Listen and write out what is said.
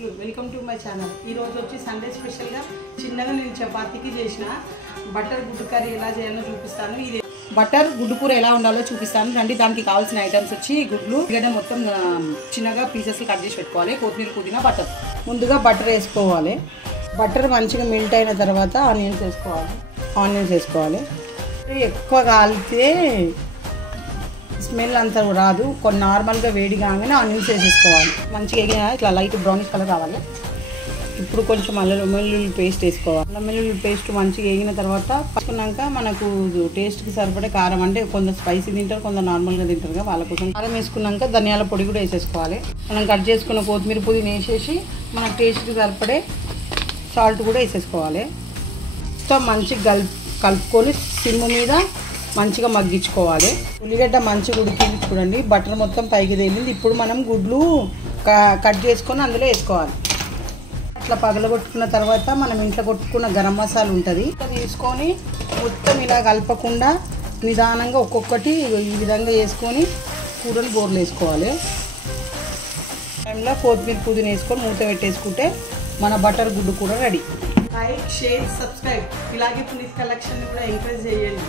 దోస్తులు welcome to my channel. ఈ రోజు వచ్చి సండే స్పెషల్ గా చిన్నగా నేను చపాతీకి చేసిన బటర్ గుడ్డు కర్రీ ఎలా చేయాలో చూపిస్తాను। ఇది బటర్ గుడ్డు కూర ఎలా ఉండాలో చూపిస్తాను రండి। దానికి కావాల్సిన ఐటమ్స్ వచ్చి గుడ్లు గడ్డ మొత్తం చిన్నగా పీసెస్ కట్ చేసి పెట్టుకోవాలి, కొత్తిమీర పుదీనా బటర్। ముందుగా బటర్ వేసుకోవాలి, బటర్ మంచిగా మెల్ట్ అయిన తర్వాత ఆనియన్స్ వేసుకోవాలి। ఎక్కువ కాలితే స్మెల్ అంతా రాదు, కొన్ని నార్మల్గా వేడి కాగానే ఆనియన్స్ వేసేసుకోవాలి। మంచిగా ఎగిన ఇట్లా లైట్ బ్రౌనిష్ కలర్ రావాలి। ఇప్పుడు కొంచెం అల్లం వెల్లుల్లి పేస్ట్ వేసుకోవాలి। అల్లం వెల్లుల్లి పేస్ట్ మంచిగా వేగిన తర్వాత పట్టుకున్నాక మనకు టేస్ట్కి సరిపడే కారం, అంటే కొంత స్పైసీ తింటారు, కొంత నార్మల్గా తింటారు కదా, వాళ్ళ కోసం కారం వేసుకున్నాక ధనియాల పొడి కూడా వేసేసుకోవాలి। మనం కట్ చేసుకున్న కొత్తిమీర పుదీనా వేసేసి మన టేస్ట్కి సరిపడే సాల్ట్ కూడా వేసేసుకోవాలి। మొత్తం మంచిగా కలుపుకొని సిమ్ మీద మంచిగా మగ్గించుకోవాలి। ఉల్లిగడ్డ మంచిగా ఉడికింది చూడండి, బటర్ మొత్తం పైకి తేలింది। ఇప్పుడు మనం గుడ్లు కట్ చేసుకొని అందులో వేసుకోవాలి। అట్లా పగలగొట్టుకున్న తర్వాత మనం ఇంట్లో కొట్టుకున్న గరం మసాలా ఉంటుంది, తీసుకొని మొత్తం ఇలా కలపకుండా నిదానంగా ఒక్కొక్కటి ఈ విధంగా వేసుకొని కూరలు బోర్లు వేసుకోవాలి। టైంలో కొత్తిమీర పుదీనా వేసుకొని మూత పెట్టేసుకుంటే మన బటర్ గుడ్డు కూడా రెడీ। లైక్, షేర్, సబ్స్క్రైబ్, ఇలాగే పునీత్ కలెక్షన్ కూడా ఎంకరేజ్ చేయండి।